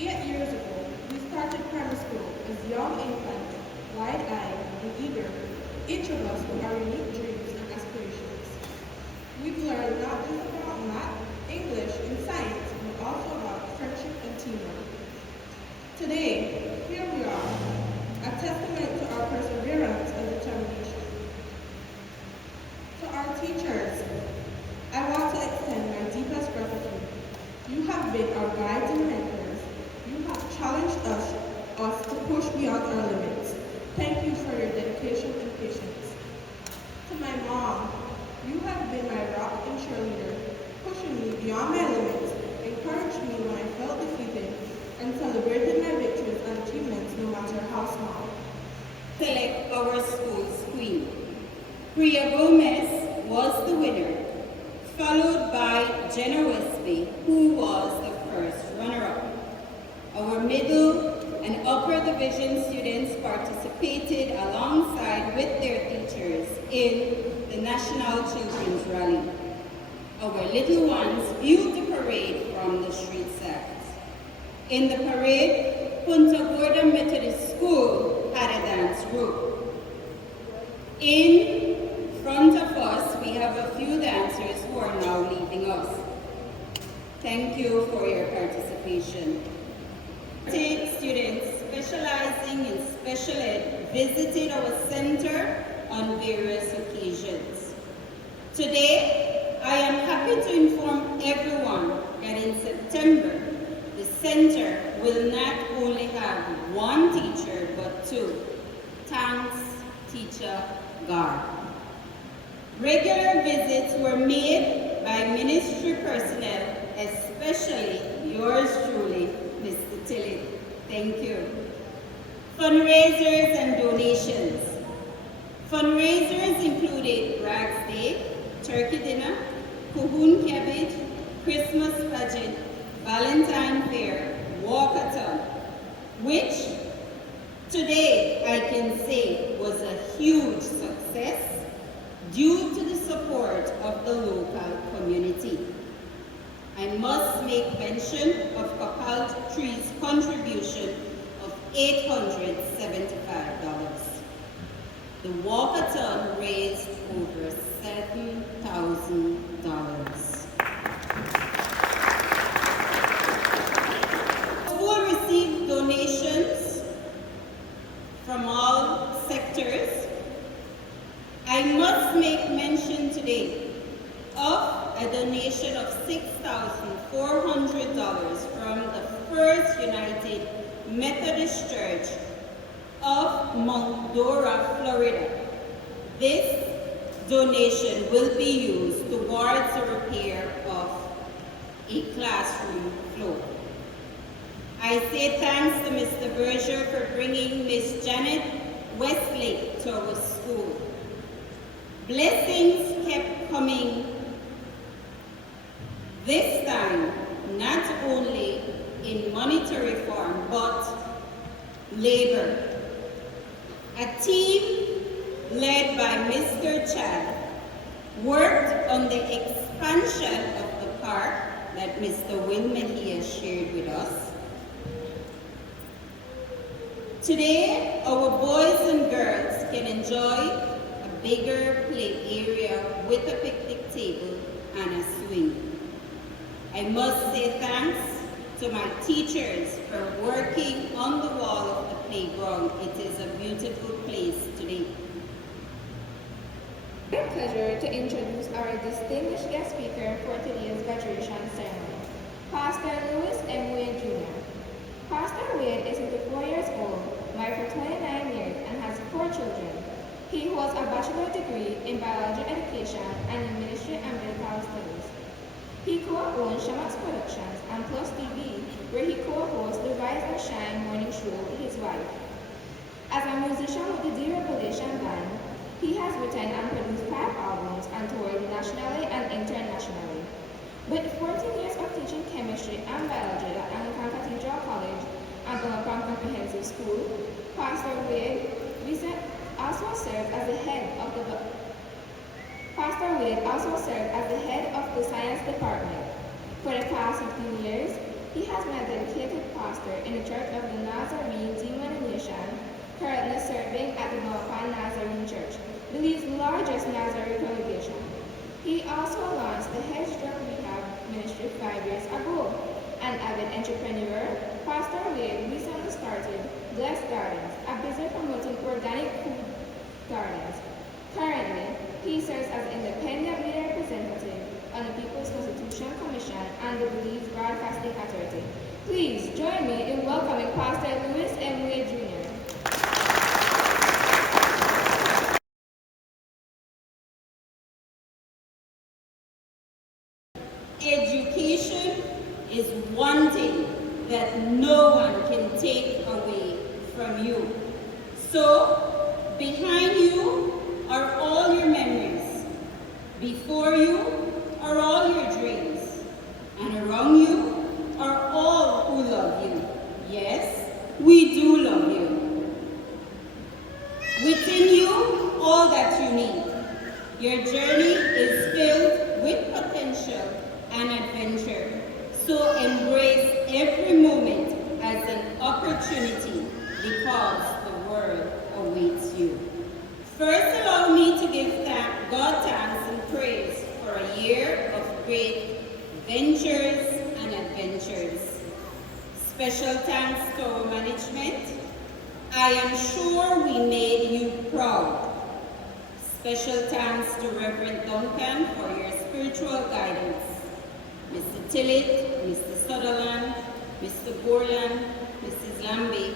8 years ago, we started primary school as young infants, wide-eyed and eager, each of us with our unique dreams and aspirations. We've learned not just about math, English, and science, but also about friendship and teamwork. Today, here we are, a testament to our perseverance and determination. To our teachers, I want to extend my deepest gratitude. You have been our guides and mentors. You have challenged us to push beyond our limits. Thank you for your dedication and patience. To my mom, you have been my rock and cheerleader, pushing me beyond my limits, encouraged me when I felt defeated, and celebrated my victories and achievements no matter how small. Select our school's queen. Priya Gomez was the winner, followed by Jenna Westby, who was the first runner-up. Our middle and upper division students participated alongside with their teachers in the National Children's Rally. Our little ones viewed the parade from the street side. In the parade, Punta Gorda Methodist School had a dance group. In front of us, we have a few dancers who are now leaving us. Thank you for your participation. Students specializing in special ed visited our center on various occasions. Today, I am happy to inform everyone that in September, the center will not only have one teacher, but two. Thanks, Teacher God. Regular visits were made by ministry personnel, especially yours truly, Mr. Tillett. Thank you. Fundraisers and donations. Fundraisers included Rags Day, Turkey Dinner, Cahoon Cabbage, Christmas Pageant, Valentine Fair, Walkathon, which today I can say was a huge success due to the support of the local community. I must make mention of Capaltree's contribution of $875. The walkathon raised over $7,000. School received donations from all sectors. I must make mention today of a donation of $6,400 from the First United Methodist Church of Mount Dora, Florida. This donation will be used towards the repair of a classroom floor. I say thanks to Mr. Berger for bringing Miss Janet Westlake to our school. Blessings kept coming this time, not only in monetary form, but labor. A team led by Mr. Chad worked on the expansion of the park that Mr. Wilman here shared with us. Today, our boys and girls can enjoy a bigger play area with a picnic table and a swing. I must say thanks to my teachers for working on the wall of the playground. It is a beautiful place today. It's a pleasure to introduce our distinguished guest speaker for today's graduation ceremony, Pastor Louis M. Wade Jr. Pastor Wade is 54 years old, married for 29 years, and has 4 children. He holds a bachelor's degree in biology education and in ministry and medical studies. He co-owns Shamax Productions and Plus TV, where he co-hosts the Rise and Shine morning show with his wife. As a musician with the Deregulation Band, he has written and produced 5 albums and toured nationally and internationally. With 14 years of teaching chemistry and biology at Anglican Cathedral College and Bellarmine Comprehensive School, Pastor Wade also served as the head of the Science Department. For the past 15 years, he has been a dedicated pastor in the Church of the Nazarene denomination, currently serving at the Northern Nazarene Church, Belize's largest Nazarene congregation. He also launched the Hedge Drug Rehab Ministry 5 years ago. An avid entrepreneur, Pastor Wade recently started Blessed Gardens, a business promoting organic food gardens. Currently, he serves as independent media representative on the People's Constitution Commission and the Belize Broadcasting Authority. Please join me in welcoming Pastor Louis M. Wade Jr. Education is one thing that no one can take away from you. So, behind you are all your memories. Before you are all your dreams. And around you are all who love you. Yes, we do love you. Within you, all that you need. Your journey is filled with potential and adventure. So embrace every moment as an opportunity because the world awaits you. First, allow me to give God thanks and praise for a year of great ventures and adventures. Special thanks to our management. I am sure we made you proud. Special thanks to Reverend Duncan for your spiritual guidance. Mr. Tillett, Mr. Sutherland, Mr. Borland, Mrs. Lambie,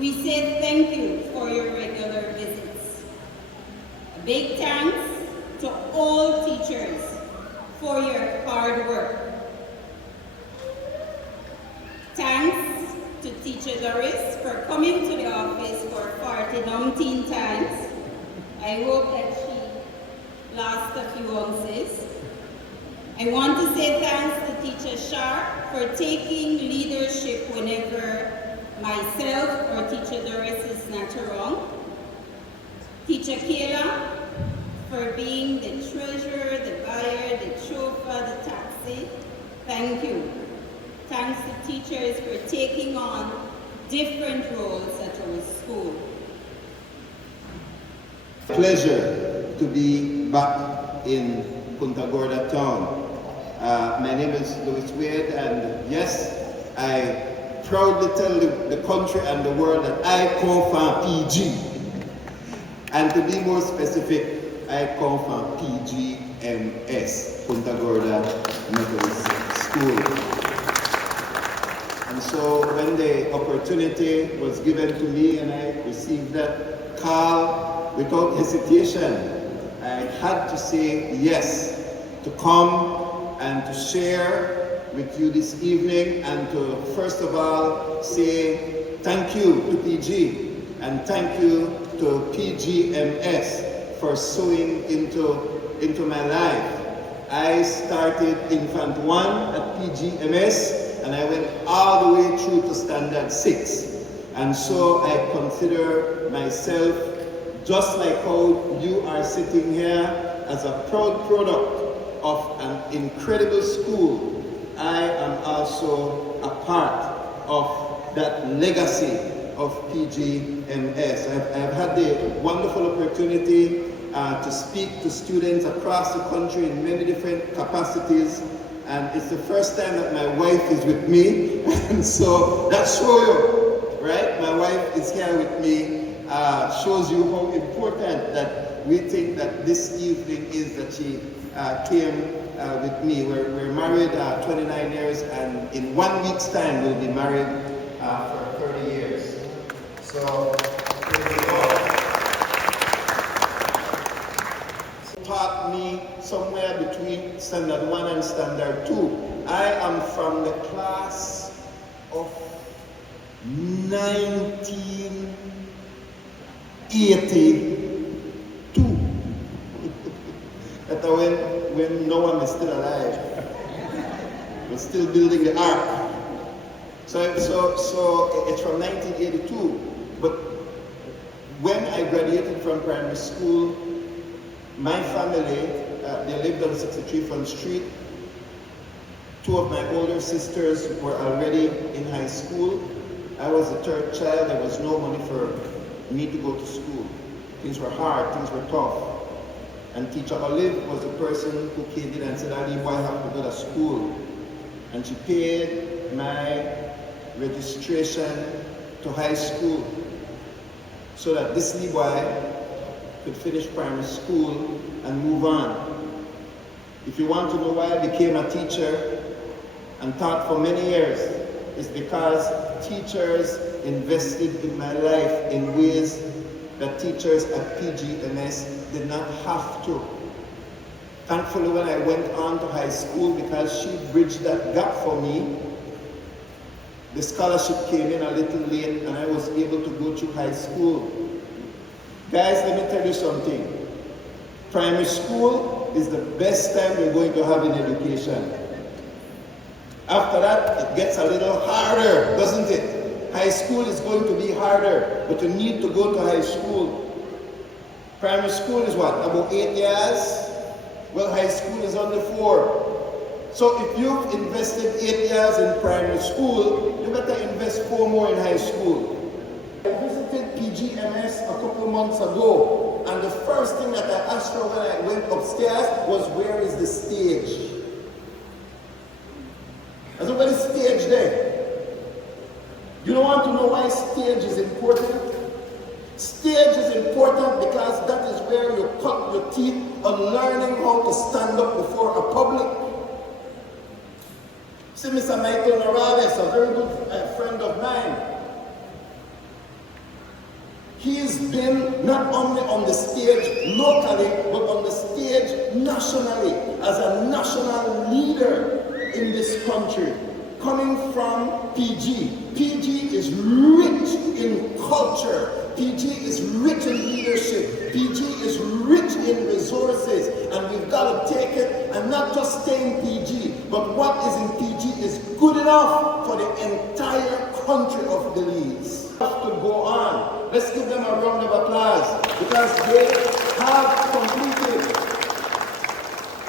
we say thank you for your regular visits. A big thanks to all teachers for your hard work. Thanks to Teacher Doris for coming to the office for 40 times. I hope that she lost a few ounces. I want to say thanks to Teacher Sharp for taking leadership whenever myself or Teacher Doris is not around. Teacher Kayla for being the treasurer, the buyer, the chauffeur, the taxi. Thank you. Thanks to teachers for taking on different roles at our school. Pleasure to be back in Punta Gorda town. My name is Louis Wade, and yes, I proudly tell the country and the world that I come from PG. And to be more specific, I come from PGMS, Punta Gorda Methodist School. And so when the opportunity was given to me and I received that call without hesitation, I had to say yes to come and to share with you this evening and to first of all say thank you to PG and thank you to PGMS for sowing into my life. I started Infant 1 at PGMS and I went all the way through to Standard 6. And so I consider myself, just like how you are sitting here, as a proud product of an incredible school. I am also a part of that legacy of PGMS. I've had the wonderful opportunity to speak to students across the country in many different capacities, and it's the first time that my wife is with me, and so that shows you, right? My wife is here with me, shows you how important that we think that this evening is that she came with me. We're married 29 years, and in 1 week's time we'll be married for 30 years. So, praise the Lord. Taught me somewhere between Standard 1 and Standard 2. I am from the class of 1982. That when no one is still alive. We're still building the ark. So it's from 1982. But when I graduated from primary school, my family, they lived on 63 Front Street. Two of my older sisters were already in high school. I was the third child. There was no money for me to go to school. Things were hard, things were tough. And Teacher Olive was the person who came in and said, Ali, boy, I have to go to school. And she paid my registration to high school so that this little boy could finish primary school and move on. If you want to know why I became a teacher and taught for many years, it's because teachers invested in my life in ways that teachers at PGMS did not have to. Thankfully, when I went on to high school, because she bridged that gap for me, the scholarship came in a little late and I was able to go through high school. Guys, let me tell you something. Primary school is the best time you're going to have in education. After that, it gets a little harder, doesn't it? High school is going to be harder, but you need to go to high school. Primary school is what, about 8 years? Well, high school is only 4. So if you've invested 8 years in primary school, you better invest 4 more in high school. I visited PGMS a couple months ago, and the first thing that I asked her when I went upstairs was, where is the stage? There's nobody stage there. You don't want to know why stage is important? Stage is important because that is where you cut your teeth on learning how to stand up before a public. See, Mr. Michael Morales, a very good friend of mine, he's been not only on the stage locally, but on the stage nationally as a national leader in this country, coming from PG. PG is rich in culture. PG is rich in leadership. PG is rich in resources, and we've got to take it and not just stay in PG, but what is in PG is good enough for the entire country of Belize. Have to go on. Let's give them a round of applause because they have completed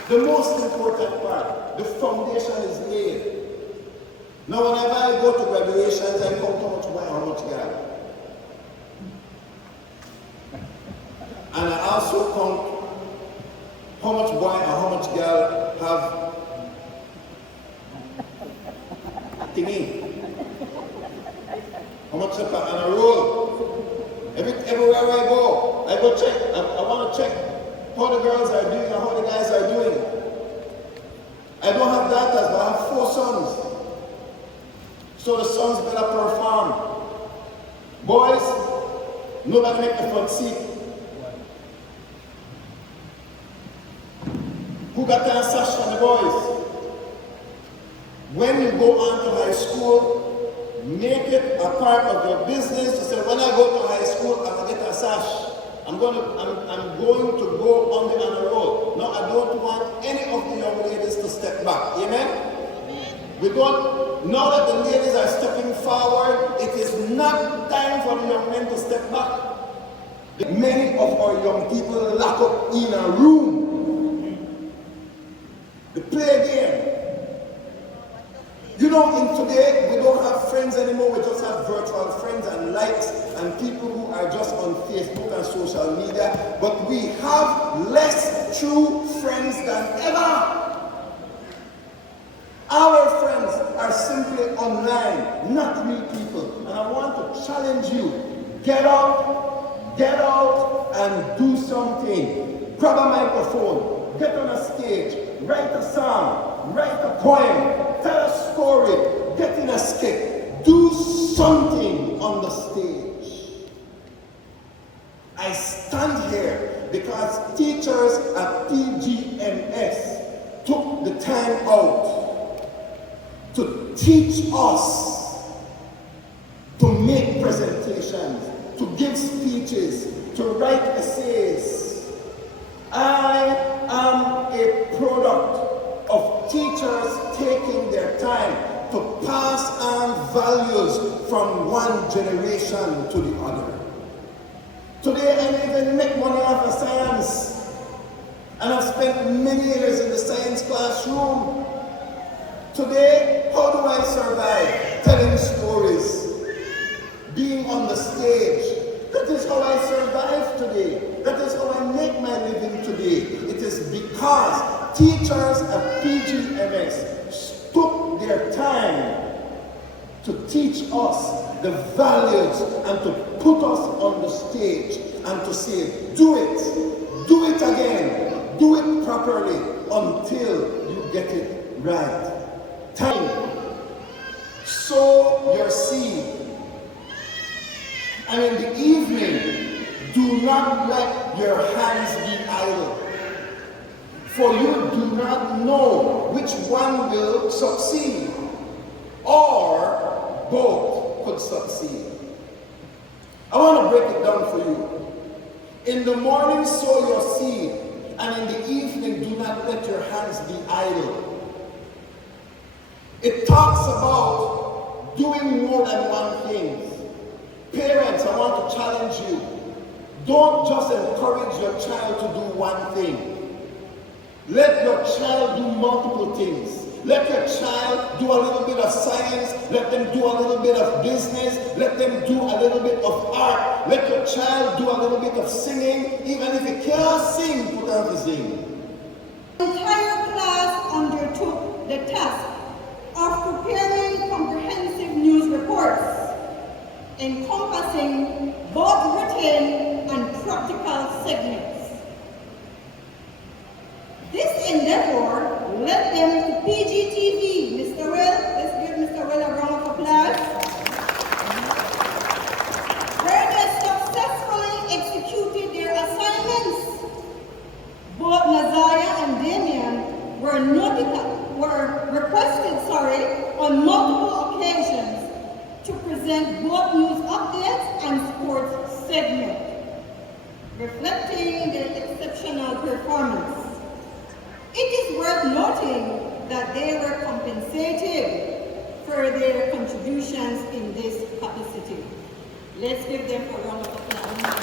the most important part. The foundation is laid. Now, whenever I go to graduations, I count how much wine, how much girl. And I also count how much wine and how much girl have thingy. How much on a roll. Everywhere I go check. I want to check how the girls are doing and how the guys are doing. I don't have daughters, but I have 4 sons. So the sons better perform. Boys, nobody make the front seat. Who got that sash for the boys? When you go on to high school, make it a part of your business to say, when I go to high school, I'm going to get a sash. I'm going to go on the honor roll. No, I don't want any of the young ladies to step back. Amen? We don't, now that the ladies are stepping forward, it is not time for the young men to step back. Many of our young people lock up in a room. They play a game. You know, in today, we don't have friends anymore, we just have virtual friends and likes and people who are just on Facebook and social media, but we have less true friends than ever. Our friends are simply online, not real people. And I want to challenge you, get out and do something. Grab a microphone, get on a stage, write a song, write a poem, tell a story, get in a skit, do something on the stage. I stand here because teachers at PGMS took the time out to teach us to make presentations, to give speeches, to write essays. I am a product of teachers taking their time to pass on values from one generation to the other. Today I don't even make money off of science, and I've spent many years in the science classroom. Today, how do I survive? Telling stories. to teach us the values and to put us on the stage and to say, do it again, do it properly until you get it right. Time. Sow your seed. And in the evening, do not let your hands be idle. For you do not know which one will succeed, or both could succeed. I want to break it down for you. In the morning, sow your seed, and in the evening, do not let your hands be idle. It talks about doing more than one thing. Parents, I want to challenge you. Don't just encourage your child to do one thing. Let your child do multiple things. Let your child do a little bit of science. Let them do a little bit of business. Let them do a little bit of art. Let your child do a little bit of singing. Even if you cannot sing, put on to sing. The entire class undertook the task of preparing comprehensive news reports, encompassing both written and practical segments. This endeavor led them to PGTV. Mr. Will, let's give Mr. Will a round of applause. Where they successfully executed their assignments. Both Nazaya and Damien were requested on multiple occasions to present both news updates and sports segments, reflecting their exceptional performance. It is worth noting that they were compensated for their contributions in this capacity. Let's give them a round of applause.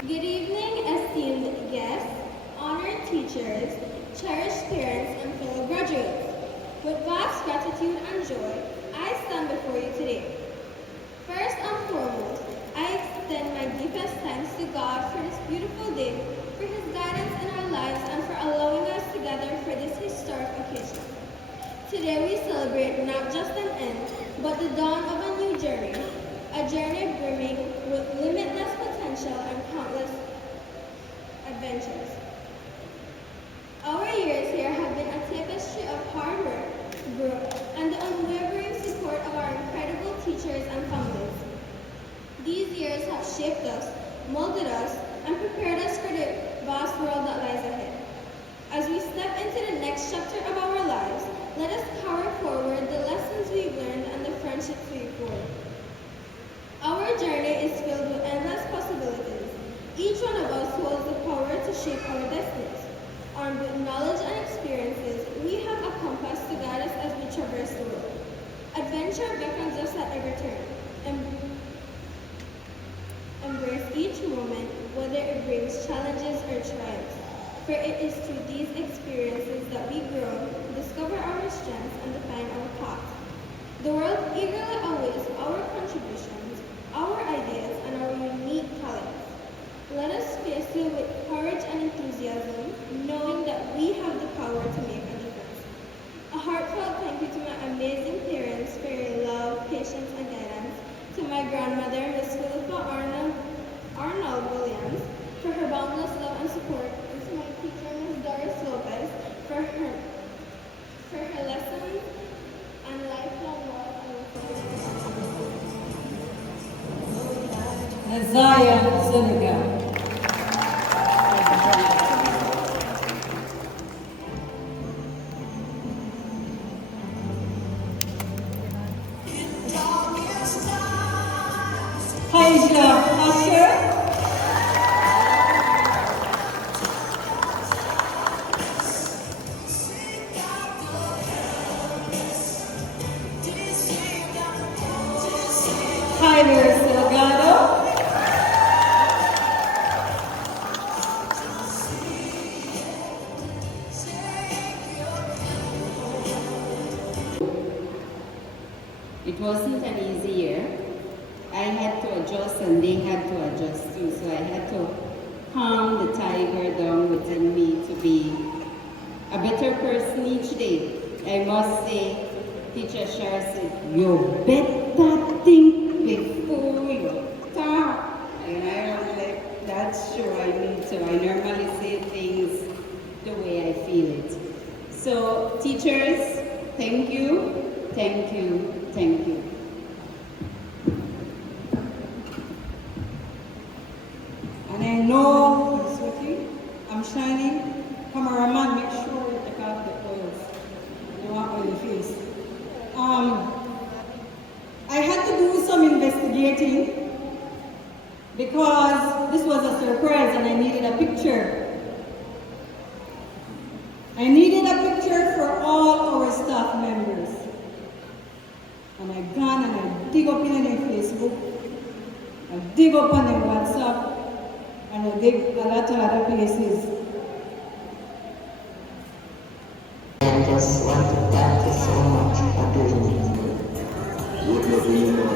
Good evening, esteemed guests, honored teachers, cherished parents, and fellow graduates. With vast gratitude and joy, I stand before you today. First and foremost, I extend my deepest thanks to God for this beautiful day, for His guidance in our lives, and for allowing us to gather for this historic occasion. Today we celebrate not just an end, but the dawn of a new journey, a journey brimming with limitless potential and countless adventures. Our years here have been a tapestry of hard work, growth, and the unwavering support of our incredible teachers and families. These years have shaped us, molded us, and prepared us for the vast world that lies ahead. As we step into the next chapter of our lives, let us carry forward the lessons we've learned and the friendships we've formed. Our journey is filled with endless possibilities. Each one of us holds the power to shape our destinies. Armed with knowledge and experiences, we have a compass to guide us as we traverse the world. Adventure beckons us at every turn. Embrace each moment, whether it brings challenges or triumphs. For it is through these experiences that we grow, discover our strengths, and define our path. The world eagerly awaits our contributions, our ideas, and our unique talents. Let us face it with courage and enthusiasm, knowing that we have the power to make a difference. A heartfelt thank you to my amazing parents for your love, patience, and guidance, to my grandmother, Miss Philippa Arnold Williams, for her boundless love and support, and to my teacher, Miss Doris Lopez, for her lessons and lifelong love and Nazaya Zuniga. Haisha Usher. Tyler Salgado. It wasn't an easy year. I had to adjust and they had to adjust too. So I had to calm the tiger down within me to be a better person each day. I must say, Teacher Shar said, you better think before you talk. And I was like, that's true, I need to. I normally say things the way I feel it. So, teachers, thank you, thank you, thank you. And I know it's working. I'm shining. Cameraman, make sure you take out the oils. You want on your face. I had to do some investigating because this was a surprise and I needed a picture. I needed a picture for all our staff members. And I gone and I dig up in their Facebook, I dig up on their WhatsApp, and I dig a lot of other places. I just want to thank you so much for doing it. What love you know?